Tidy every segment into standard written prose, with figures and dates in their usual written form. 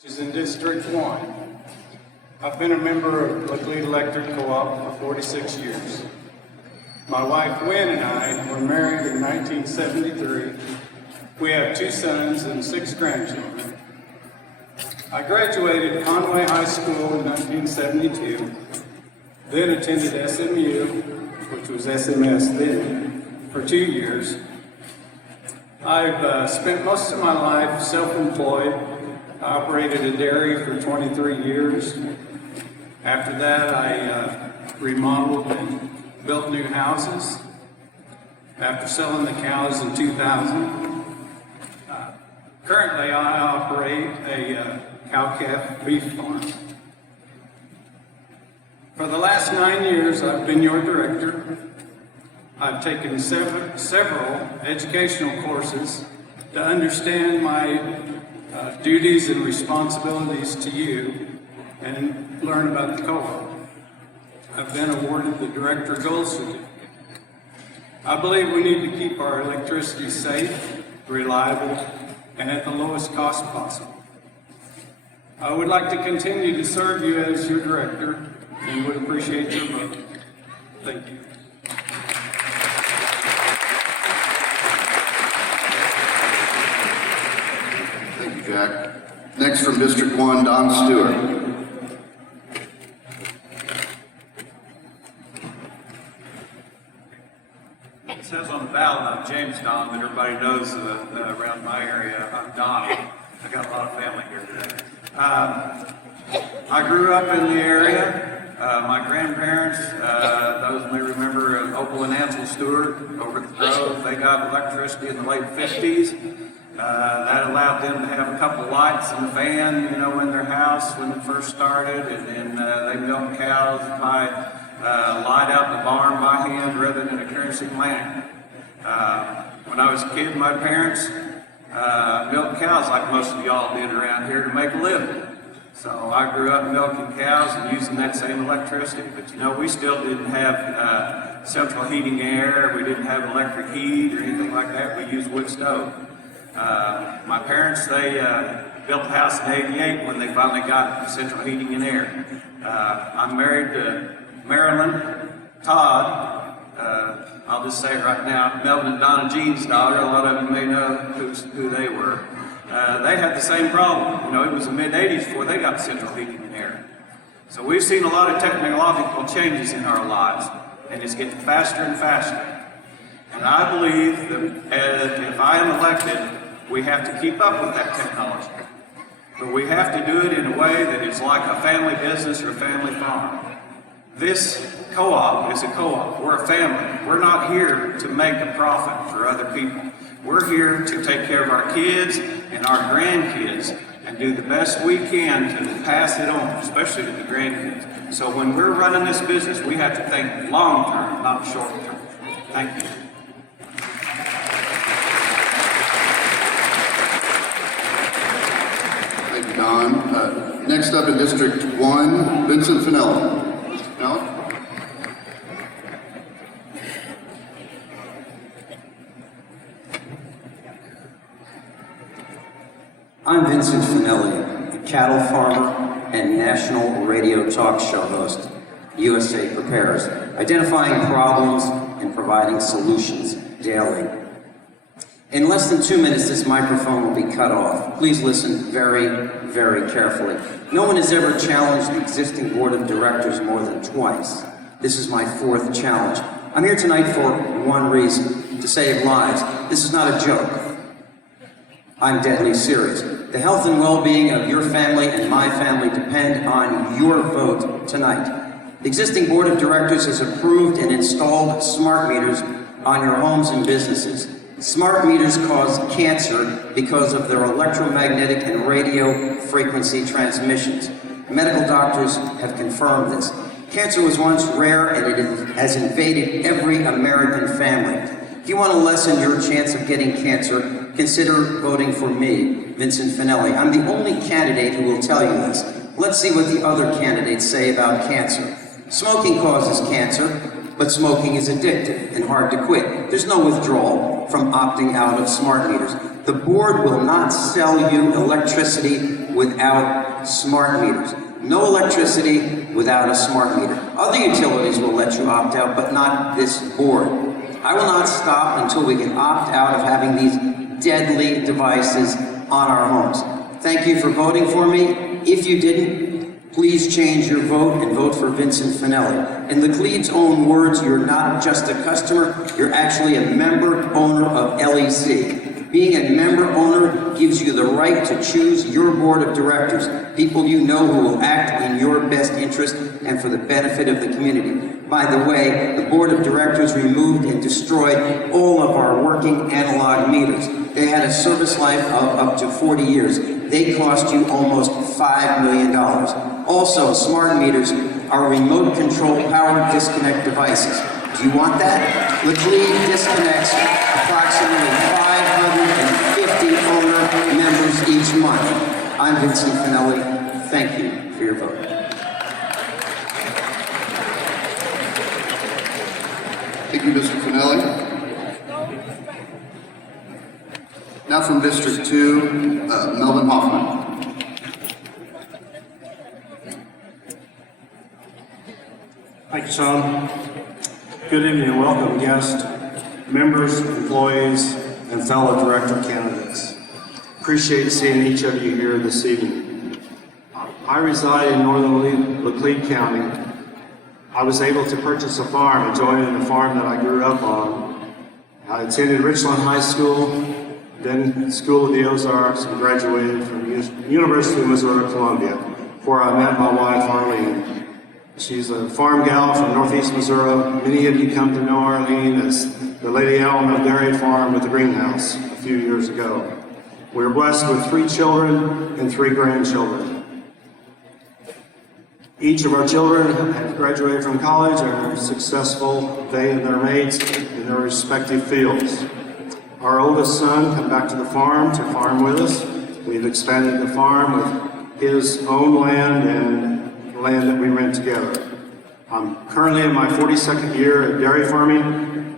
which is in District 1. I've been a member of Laclede Electric Co-op for 46 years. My wife, Wynn, and I were married in 1973. We have 2 sons and 6 grandchildren. I graduated Conway High School in 1972, then attended SMU, which was SMS then, for 2 years. I've spent most of my life self-employed. I operated a dairy for 23 years. After that, I remodeled and built new houses. After selling the cows in 2000, currently I operate a cow-calf beef farm. For the last 9 years, I've been your director. I've taken several educational courses to understand my duties and responsibilities to you and learn about the co-op. I've been awarded the Director Gold Certificate. I believe we need to keep our electricity safe, reliable, and at the lowest cost possible. I would like to continue to serve you as your director and would appreciate your vote. Thank you. Thank you, Jack. Next from District 1, Don Stewart. It says on the ballot I'm James Don, but everybody knows around my area I'm Donnie. I got a lot of family here today. I grew up in the area. My grandparents, those may remember Opal and Ansel Stewart over at the Grove. They got electricity in the late 50s. That allowed them to have a couple of lights and a fan, you know, in their house when it first started, and they milked cows by light out in the barn by hand rather than a kerosene lamp. When I was a kid, my parents milked cows like most of y'all did around here to make a living. So I grew up milking cows and using that same electricity, but you know, we still didn't have central heating air, we didn't have electric heat or anything like that. We used wood stove. My parents, they built the house in '88 when they finally got central heating and air. I'm married to Marilyn Todd. I'll just say it right now, Melvin and Donna Jean's daughter. A lot of you may know who they were. They had the same problem. You know, it was the mid-'80s before they got central heating and air. So we've seen a lot of technological changes in our lives, and it's getting faster and faster. And I believe that if I am elected, we have to keep up with that technology. But we have to do it in a way that is like a family business or a family farm. This co-op is a co-op. We're a family. We're not here to make a profit for other people. We're here to take care of our kids and our grandkids and do the best we can to pass it on, especially to the grandkids. So when we're running this business, we have to think long-term, not short-term. Thank you. Thank you, Don. Next up in District 1, Vincent Finelli. Finelli? I'm Vincent Finelli, a cattle farmer and national radio talk show host, USA Prepares, identifying problems and providing solutions daily. In less than 2 minutes, this microphone will be cut off. Please listen very, very carefully. No one has ever challenged the existing board of directors more than twice. This is my 4th challenge. I'm here tonight for one reason, to save lives. This is not a joke. I'm deadly serious. The health and well-being of your family and my family depend on your vote tonight. The existing board of directors has approved and installed smart meters on your homes and businesses. Smart meters cause cancer because of their electromagnetic and radio frequency transmissions. Medical doctors have confirmed this. Cancer was once rare and it has invaded every American family. If you want to lessen your chance of getting cancer, consider voting for me, Vincent Finelli. I'm the only candidate who will tell you this. Let's see what the other candidates say about cancer. Smoking causes cancer, but smoking is addictive and hard to quit. There's no withdrawal from opting out of smart meters. The board will not sell you electricity without smart meters. No electricity without a smart meter. Other utilities will let you opt out, but not this board. I will not stop until we can opt out of having these deadly devices on our homes. Thank you for voting for me. If you didn't, please change your vote and vote for Vincent Finelli. In Laclede's own words, you're not just a customer, you're actually a member owner of LEC. Being a member owner gives you the right to choose your board of directors, people you know who will act in your best interest and for the benefit of the community. By the way, the board of directors removed and destroyed all of our working analog meters. They had a service life of up to 40 years. They cost you almost $5 million. Also, smart meters are remote control power disconnect devices. Do you want that? Laclede disconnects approximately 550 owner members each month. I'm Vincent Finelli. Thank you for your vote. Thank you, Mr. Finelli. Now from District 2, Melvin Hoffman. Thank you, Sean. Good evening and welcome, guests, members, employees, and fellow director candidates. Appreciate seeing each of you here this evening. I reside in northern Laclede County. I was able to purchase a farm, adjoining the farm that I grew up on. I attended Richland High School, then School of the Ozarks, and graduated from the University of Missouri-Columbia, where I met my wife, Arlene. She's a farm gal from Northeast Missouri. Many of you come to know Arlene as the Lady Alma Dairy Farm with the greenhouse a few years ago. We are blessed with 3 children and 3 grandchildren. Each of our children have graduated from college and are successful, they and their mates, in their respective fields. Our oldest son came back to the farm to farm with us. We've expanded the farm with his own land and land that we rent together. I'm currently in my 42nd year at dairy farming,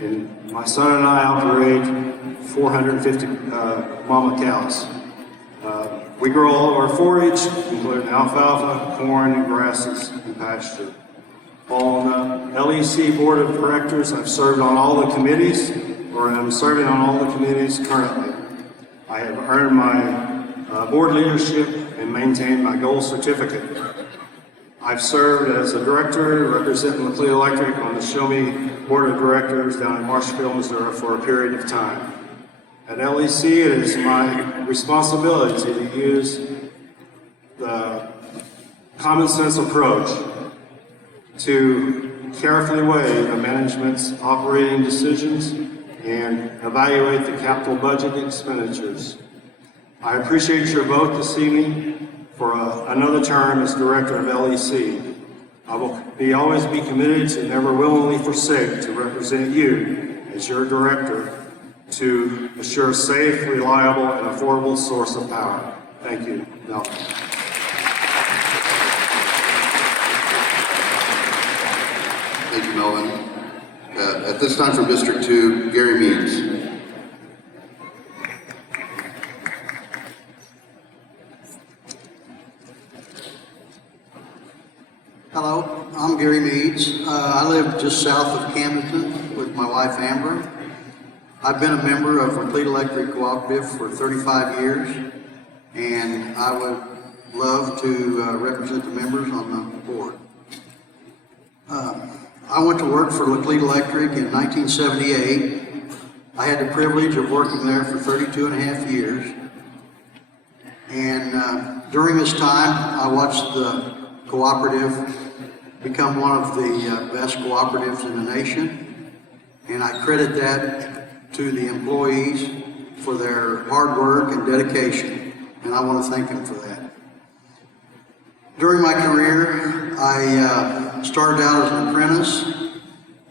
and my son and I operate 450 mama cows. We grow all of our forage, including alfalfa, corn, and grasses, and pasture. On the LEC Board of Directors, I've served on all the committees, or I'm serving on all the committees currently. I have earned my board leadership and maintained my gold certificate. I've served as a director representing Laclede Electric on the Show Me Board of Directors down in Marshfield, Missouri for a period of time. At LEC, it is my responsibility to use the common sense approach to carefully weigh the management's operating decisions and evaluate the capital budget expenditures. I appreciate your vote this evening for another term as director of LEC. I will always be committed to never willingly forsake to represent you as your director to assure a safe, reliable, and affordable source of power. Thank you. Melvin. Thank you, Melvin. At this time from District 2, Gary Meads. Hello, I'm Gary Meads. I live just south of Camden with my wife Amber. I've been a member of Laclede Electric Cooperative for 35 years, and I would love to represent the members on the board. I went to work for Laclede Electric in 1978. I had the privilege of working there for 32 and a half years. And during this time, I watched the cooperative become one of the best cooperatives in the nation. And I credit that to the employees for their hard work and dedication. And I want to thank them for that. During my career, I started out as an apprentice,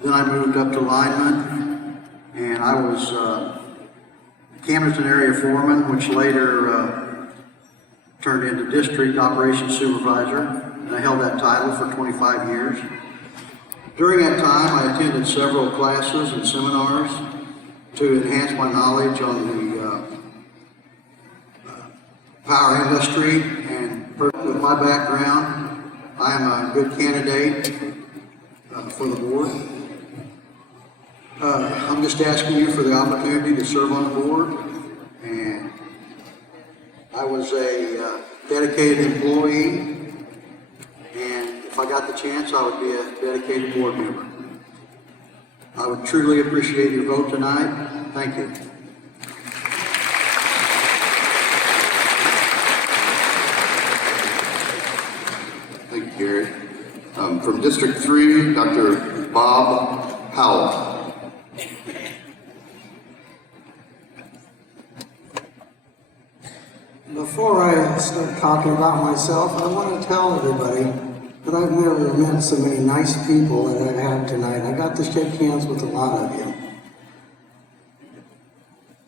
then I moved up to lineman, and I was Camden area foreman, which later turned into district operations supervisor, and I held that title for 25 years. During that time, I attended several classes and seminars to enhance my knowledge on the power industry, and with my background, I'm a good candidate for the board. I'm just asking you for the opportunity to serve on the board, and I was a dedicated employee, and if I got the chance, I would be a dedicated board member. I would truly appreciate your vote tonight. Thank you. Thank you, Gary. From District 3, Dr. Bob Howell. Before I start talking about myself, I want to tell everybody that I've never met so many nice people that I've had tonight. I got to shake hands with a lot of you.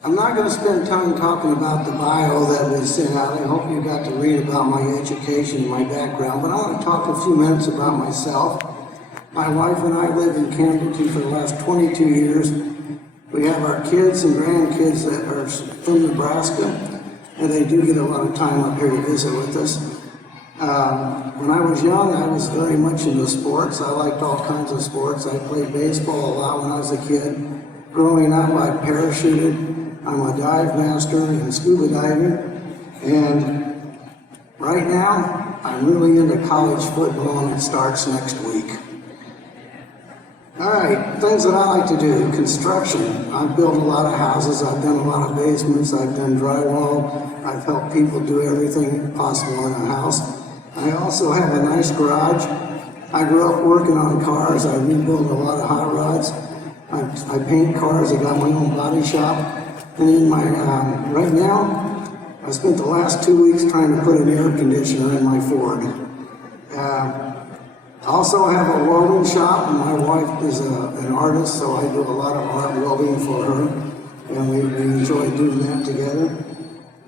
I'm not going to spend time talking about the bio that was sent out. I hope you got to read about my education and my background, but I want to talk a few minutes about myself. My wife and I live in Camden for the last 22 years. We have our kids and grandkids that are from Nebraska, and they do get a lot of time up here to visit with us. When I was young, I was very much into sports. I liked all kinds of sports. I played baseball a lot when I was a kid. Growing up, I parachuted. I'm a dive master in scuba diving. And right now, I'm really into college football, and it starts next week. All right, things that I like to do. Construction. I've built a lot of houses. I've done a lot of basements. I've done drywall. I've helped people do everything possible in a house. I also have a nice garage. I grew up working on cars. I rebuilt a lot of hot rods. I paint cars. I got my own body shop. And in my, right now, I spent the last 2 weeks trying to put an air conditioner in my Ford. I also have a welding shop, and my wife is an artist, so I do a lot of art welding for her, and we enjoy doing that together.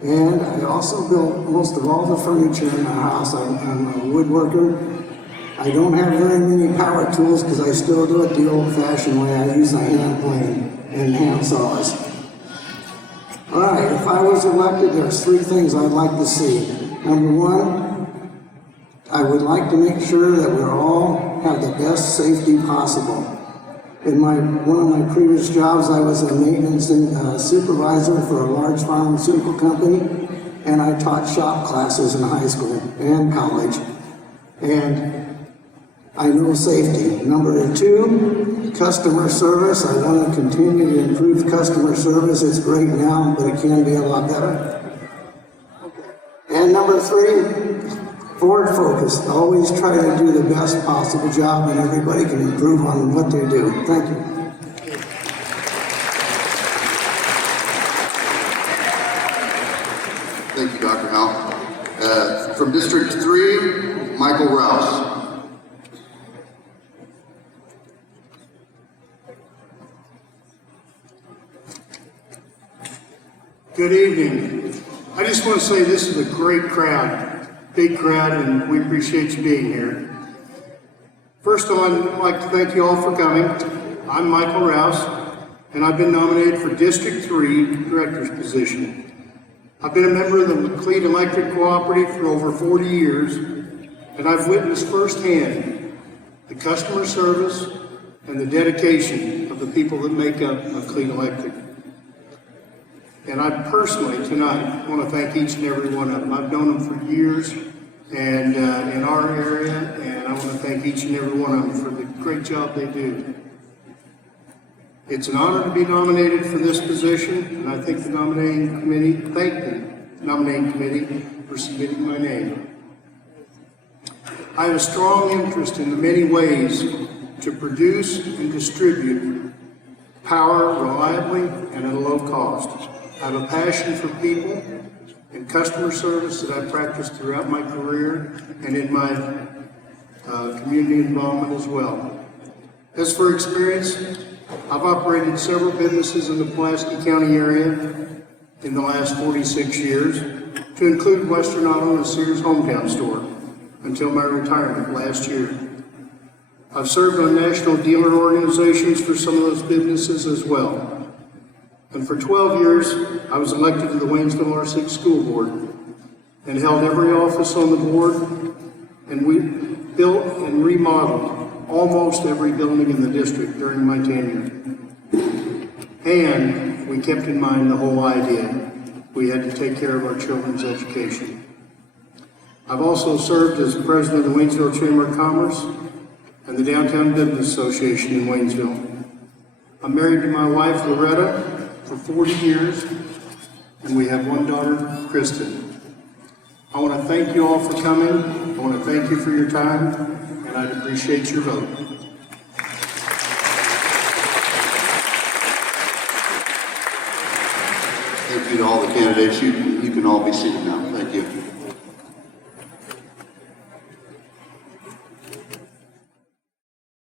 And I also built most of all the furniture in the house. I'm a woodworker. I don't have very many power tools because I still do it the old-fashioned way. I use a hand plane and hand saws. All right, if I was elected, there's 3 things I'd like to see. Number 1, I would like to make sure that we all have the best safety possible. In one of my previous jobs, I was a maintenance supervisor for a large pharmaceutical company, and I taught shop classes in high school and college. And I know safety. Number 2, customer service. I want to continue to improve customer service. It's great now, but it can be a lot better. And number 3, forward focus. Always try to do the best possible job, and everybody can improve on what they do. Thank you. Thank you, Dr. Howell. From District 3, Michael Rouse. Good evening. I just want to say this is a great crowd, big crowd, and we appreciate you being here. First of all, I'd like to thank you all for coming. I'm Michael Rouse, and I've been nominated for District 3 Director's position. I've been a member of the Laclede Electric Cooperative for over 40 years, and I've witnessed firsthand the customer service and the dedication of the people that make up Laclede Electric. And I personally, tonight, want to thank each and every one of them. I've known them for years and in our area, and I want to thank each and every one of them for the great job they do. It's an honor to be nominated for this position, and I thank the Nominating Committee for submitting my name. I have a strong interest in the many ways to produce and distribute power reliably and at a low cost. I have a passion for people and customer service that I practiced throughout my career and in my community involvement as well. As for experience, I've operated several businesses in the Pulaski County area in the last 46 years, to include Western Auto and Sears Hometown Store until my retirement last year. I've served on national dealer organizations for some of those businesses as well. And for 12 years, I was elected to the Waynesville R6 School Board. and held every office on the board, and we built and remodeled almost every building in the district during my tenure. And we kept in mind the whole idea. We had to take care of our children's education. I've also served as president of the Waynesville Chamber of Commerce and the Downtown Business Association in Waynesville. I'm married to my wife, Loretta, for 40 years, and we have one daughter, Kristen. I want to thank you all for coming. I want to thank you for your time, and I'd appreciate your vote. Thank you to all the candidates. You can all be seated now.